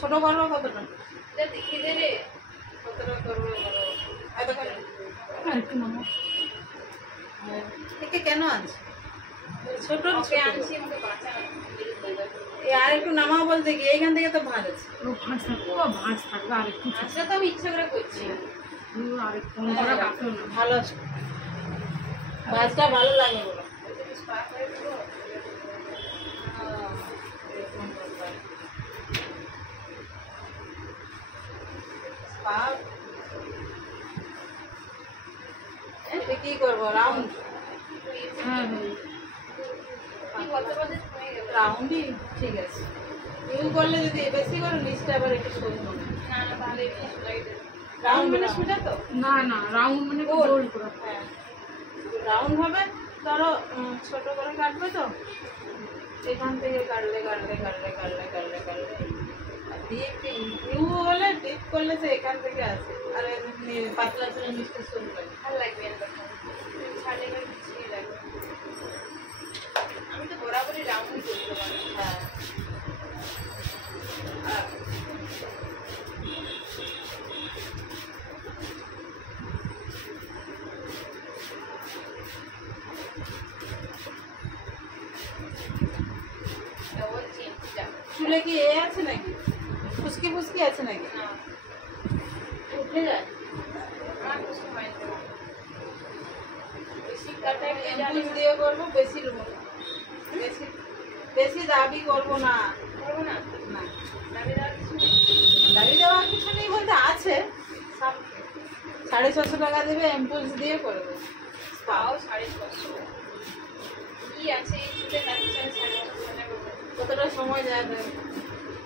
ছোট করবো কতটা? দেখিয়ে দে রে কতটা করবো এতখানি আর একটু মামা থেকে কেন আনছি? ছোট ওকে আনছি আমাকে বাঁচানো আর একটু নামাও বলতে কি এইখান থেকে তো ভাঁজ আছে। ও ভাঁজ থাকবে, ও ভাঁজ থাকবে আর একটু আচ্ছা তো আমি ইচ্ছা করে করছি আর একটু কম করে রাখলো না। ভালো আছে, ভাঁজটা ভালো লাগে বলো। এটা কি করবো? রাউন্ড হ্যাঁ হ্যাঁ রাউন্ডই ঠিক আছে। ইউ করলে যদি বেশি করো নিচটা আবার একটু সরু হবে। রাউন্ড মানে সোজা তো? না না রাউন্ড মানে গোল করে। হ্যাঁ রাউন্ড হবে। ধরো ছোট করে কাটবে তো এখান থেকে কাটলে কাটলে কাটলে কাটলে কাটলে কাটলে ডিপ ইউ হলে ডিপ করলে তো এখান থেকে আসে আর এমনি পাতলা ছিল নিচটা সরু লাগে। ভালো লাগবে ছাড়লে এবার পিছিয়ে লাগবে। আমি তো বরাবরই রাউন্ড করতে পারি। হ্যাঁ আর চুলে কি এ আছে নাকি? ফুসকি ফুসকি আছে নাকি? উঠে যায়? এমপুস দিয়ে করবো, বেশি নেবো না। বেশি বেশি দাবি করবো না। না দাবি দেওয়া কিছু নেই বলতে আছে 650 টাকা দেবে, এমপুস দিয়ে করবে। পাও 650 কি আছে এই চুলে কাজ 650 টাকা কতটা সময় যায় দেখ।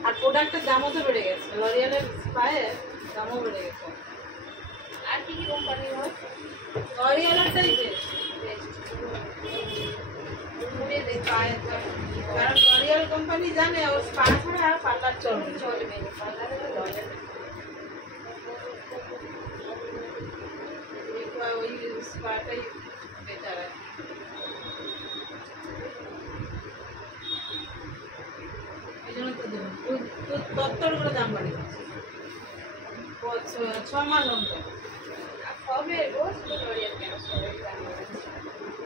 আর প্রোডাক্টের দামও তো বেড়ে গেছে, লরিয়ালের স্পায়ের দামও বেড়ে গেছে। আর কি কি কোম্পানি হয়? লরিয়ালেরটাই বেস্ট। ঘুরে দেখায় কারণ লরিয়াল কোম্পানি জানে ওর স্পা ছাড়া আর পার্লার চলবে না। চলবে না পার্লারে তো লয়াল ওই স্পাটাই বেটার। এই জন্য তো দেবো তত্তর করে দাম বাড়ি 6 মাস অন্তর। কবে রোজ তো লয়াল কেন সবাই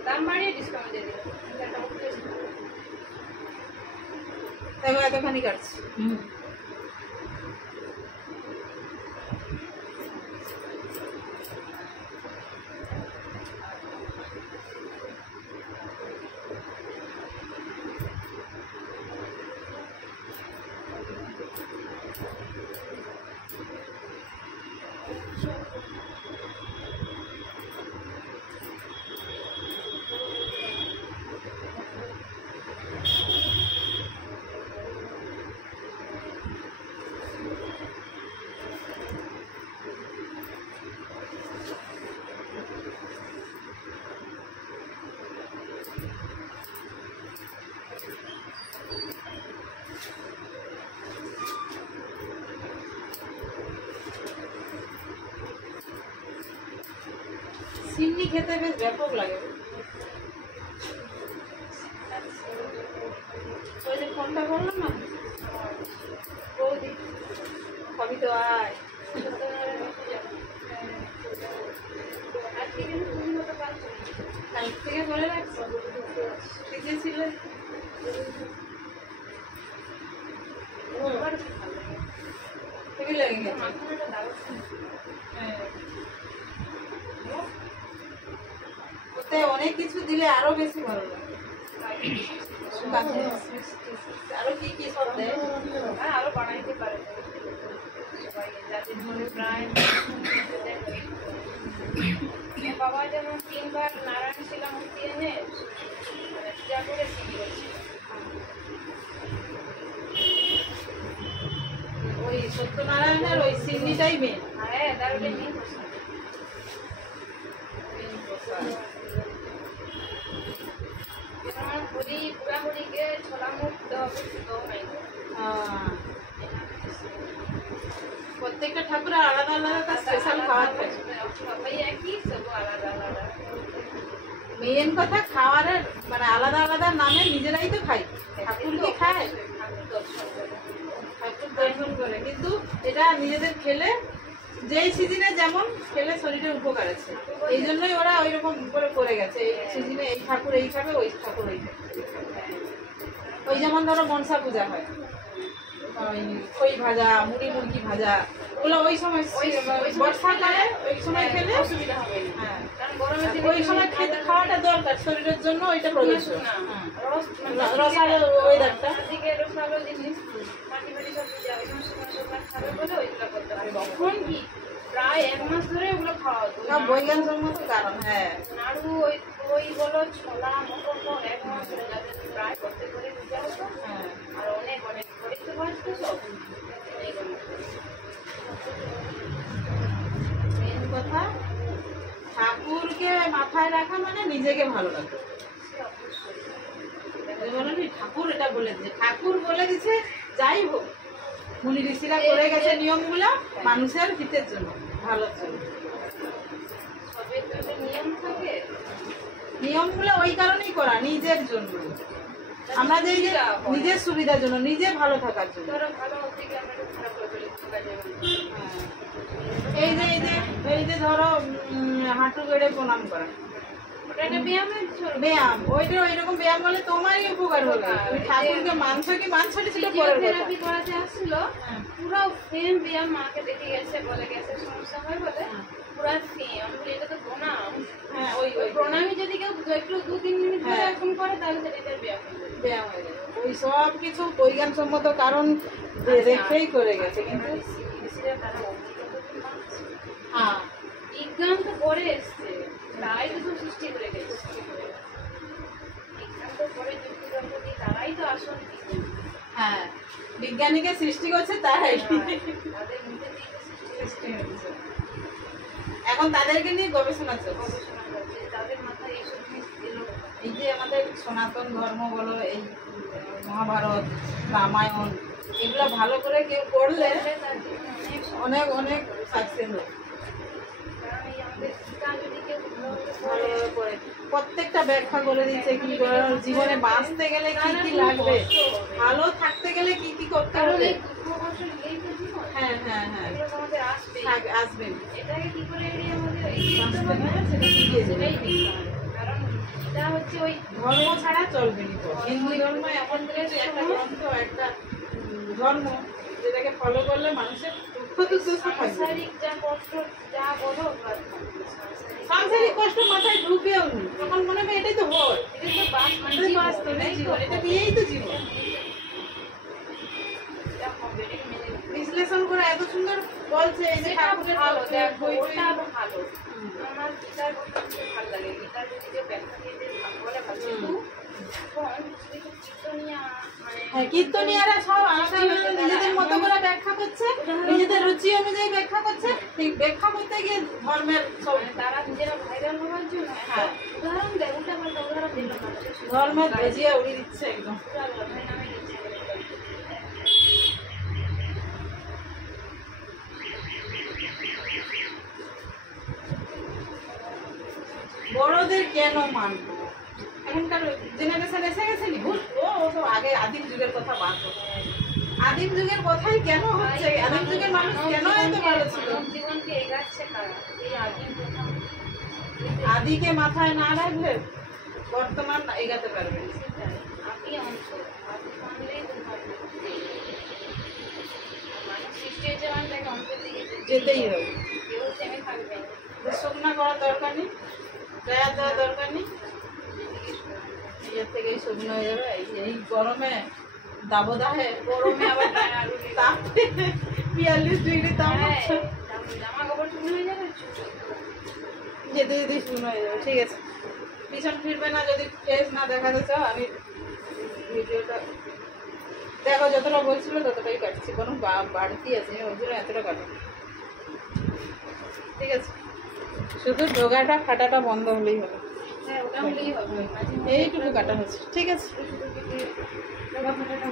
দাম বাড়িয়ে ডিসকাউন্ট দিয়ে দিল এটা উঠে দেখো এতখানি কাটছি। সিন্নি খেতে বেশ ব্যাপক লাগে। ওই যে ফোনটা করলাম না বৌদি, কবি তো আয় আজকে কিন্তু তুমি মতো পাচ্ছ কাল থেকে করে রাখছো ফ্রিজে ছিল। হেভি লাগে গেছে। মাথাটা দারুণ হ্যাঁ ওতে অনেক কিছু দিলে আরো বেশি ভালো লাগে। আরো কি কি সব দেয় আরো বানাইতে পারে সবাই যাতে ধরে প্রায় বাবা যেমন 3 বার নারায়ণ শিলা মূর্তি এনে পূজা করে শিখিয়েছে। ওই সত্যনারায়ণের ওই সিন্নিটাই মেন। হ্যাঁ দারুণ নেই যেমন পুরী পুরাপুরিকে ছোলা মুখ দেওয়া হয় প্রত্যেকটা ঠাকুরের আলাদা আলাদা তার স্পেশাল খাবার থাকে। সবাই একই সব আলাদা আলাদা মেন কথা খাবারের মানে আলাদা আলাদা নামে নিজেরাই তো খাই, ঠাকুর কি খায়? ঠাকুর দর্শন করে নিজেদের খেলে যেই সিজনে যেমন খেলে শরীরের উপকার আছে, এই জন্যই ওরা ওই রকম করে করে গেছে। এই সিজনে এই ঠাকুর এই খাবে, ওই ঠাকুর ওই খাবে। ওই যেমন ধরো মনসা পূজা হয়, ওই খই ভাজা, মুড়ি ভাজা, ওগুলো ওই সময় বর্ষাকালে ওই সময় খেলে অসুবিধা হবে না। হ্যাঁ, কারণ গরমের দিনে ওই সময় খেতে খাওয়াটা দরকার শরীরের জন্য, ওইটা প্রয়োজন। না, হ্যাঁ। মানে রসালো ওয়েদারটা চারদিকে রসালো জিনিস, মাটি ফাটি সব যা ওই সমস্ত সবগুলো খাবে বলে ওইগুলো করতে হবে। তখন কি প্রায় 1 মাস ধরে ওগুলো খাওয়া হতো। বৈজ্ঞানিক কারণ। হ্যাঁ, নাড়ু, ওই দই বলো, ছোলা, মটর 1 মাস ধরে যাদের প্রায় করতে করে দিতে হতো। হ্যাঁ, আর অনেক অনেক করে তো বাঁচতো সব এইগুলো। মেন কথা ঠাকুরকে মাথায় রাখা মানে নিজেকে ভালো রাখা। বলো নি ঠাকুর এটা বলেছে, ঠাকুর বলে দিছে যাই হোক মুনি ঋষিরা করে গেছে নিয়মগুলো মানুষের হিতের জন্য, ভালোর জন্য। সবের তো একটা নিয়ম থাকে। নিয়মগুলো ওই কারণেই করা, নিজের জন্য। আমরা যে এই যে নিজের সুবিধার জন্য, নিজে ভালো থাকার জন্য। ধরো ভালো হতে গিয়ে আমরা একটু খারাপ করে ফেলি, কাজে এই যে ধরো হাঁটু গেড়ে প্রণাম করা, ওটা একটা ব্যায়ামের জন্য। ব্যায়াম, ওইটা ওইরকম ব্যায়াম বলে তোমারই উপকার হবে। তুমি ঠাকুরকে মানছো কি মানছো না সেটা পরের কথা। ফিজিওথেরাপি করাতে আসছিল, হ্যাঁ। পুরো সেম ব্যায়াম মাকে দেখে গেছে, বলে গেছে সমস্যা হয় বলে পুরো সেম। আমি বলি এটা তো প্রণাম। হ্যাঁ, ওই ওই ওই প্রণামই যদি কেউ একটু 2-3 মিনিট ধরে হ্যাঁ। এরকম করে তাহলে সেটা এটার ব্যায়াম হয়ে যাবে। ব্যায়াম হয়ে যাবে। ওই সব কিছু বৈজ্ঞানসম্মত কারণ রেখেই করে গেছে, কিন্তু ঋষিরা তারা অভিজ্ঞতা তো মানছে। হ্যাঁ, বিজ্ঞান তো পরে এসছে, তাই তো সব সৃষ্টি করে গেছে। বিজ্ঞান তো পরে যুক্তি তর্ক দিয়ে তারাই তো আসল বিজ্ঞান। হ্যাঁ, বিজ্ঞানীকে সৃষ্টি করছে তারাই। তাদের নিজে দিয়ে তো সৃষ্টি সৃষ্টি হচ্ছে। এখন তাদেরকে নিয়ে গবেষণা চলছে। গবেষণা করছে, তাদের মাথায় এইসব জিনিস এলো কোথা থেকে? এই যে আমাদের সনাতন ধর্ম বলো, এই মহাভারত, রামায়ণ, এগুলো ভালো করে কেউ পড়লে তার জীবনে অনেক অনেক অনেক সাকসেস হয়। কারণ এই আমাদের গীতা যদি কেউ ভালোভাবে পড়ে, ভালোভাবে পড়ে প্রত্যেকটা ব্যাখ্যা করে দিচ্ছে কি করে জীবনে বাঁচতে গেলে কি কি লাগবে, ভালো থাকতে গেলে কি কি করতে কারণ হবে। এই দুঃখ কষ্ট নিয়েই তো জীবন। হ্যাঁ হ্যাঁ হ্যাঁ, এগুলো তো আমাদের আসবে। আসবে। এটাকে কি করে এড়িয়ে আমাদের এগিয়ে যেতে বাঁচতে হবে? হবে, সেটা শিখিয়ে দেবে। সেটাই দেখতে হবে। কারণ এটা হচ্ছে ওই ধর্ম ছাড়া চলবে না তো। হিন্দু ধর্ম এমন কিছু একটা গ্রন্থ, একটা ধর্ম যেটাকে ফলো করলে মানুষের দুঃখ তো থাকবে। সাংসারিক যা কষ্ট যা বলো বা সাংসারিক কষ্ট মাথায় ঢুকেও নি, তখন মনে হয় এটাই তো হয়, এটা তো বাস মানে এটাই বাস্তব, এটাই জীবন, এটা দিয়েই তো জীবন। এটা হবে, এটাকে মেনে নিতে হবে। বিশ্লেষণ করে এত সুন্দর বলছে এই যে সেটা ঠাকুরের ভালো, দেখো, বই টই। ওটা ভালো। আমার গীতার কথা খুব ভালো লাগে। গীতার যদি কেউ ব্যাখ্যা দিয়ে দেয়, বলে ভালো। কিন্তু এখন কিছু কিছু কীর্তনিয়া মানে হ্যাঁ, কীর্তনীয়ারা সব আলাদা আলাদা নিজেদের মতো করে ব্যাখ্যা করছে, নিজেদের রুচি অনুযায়ী ব্যাখ্যা করছে। ঠিক ব্যাখ্যা করতে গিয়ে ধর্মের সব মানে তারা নিজেরা ভাইরাল হওয়ার জন্য হ্যাঁ। উদাহরণ দেয়, উল্টা পাল্টা উদাহরণ দিল মানুষের শুনে। ধর্মের ভেজিয়া উড়িয়ে দিচ্ছে একদম। পুরা ধর্মের নামে দিচ্ছে এগুলো। বড়দের কেন মানবো? এখনকার জেনারেশন এসে গেছে নি, ও সব আগে আদিম যুগের কথা বাঁধো। আদিম যুগের কথাই কেন হচ্ছে? আদিম যুগের মানুষ কেন এত ভালো ছিল? মানব জীবনকে এগাচ্ছে কারা? এই আদিম প্রথা। আদিকে মাথায় না রাখলে বর্তমান এগাতে পারবে না। সেটাই। আদি অংশ। আদি মানলেই তো ভালো। মানুষ সৃষ্টি হয়েছে মানে তাকে অন্তের দিকে যেতেই হবে। কেউ থেমে থাকবে না। শুকনা করার দরকার নেই, প্রেয়ার দেওয়ার দরকার নেই, নিজের থেকেই শুকনো হয়ে যাবে। এই গরমে দাবদাহে, গরমে আবার আরো তাপে 42 ডিগ্রি তাপমাত্রা, জামা কাপড় শুকনো হয়ে যাবে। যেতে যেতে শুকনো হয়ে যাবে। ঠিক আছে, পিছন ফিরবে না যদি ফেস না দেখাতে চাও। আমি ভিডিওটা দেখো, যতটা বলছিল ততটাই কাটছি, কোনো বাড়তি আছে ওই জন্য এতটা কাটো। ঠিক আছে, শুধু ডোগাটা ফাটাটা বন্ধ হলেই হবে। হ্যাঁ, ওটা হলেই হবে। এইটুকু কাটা হচ্ছে। ঠিক আছে। শুধু ডগা ফাটাটা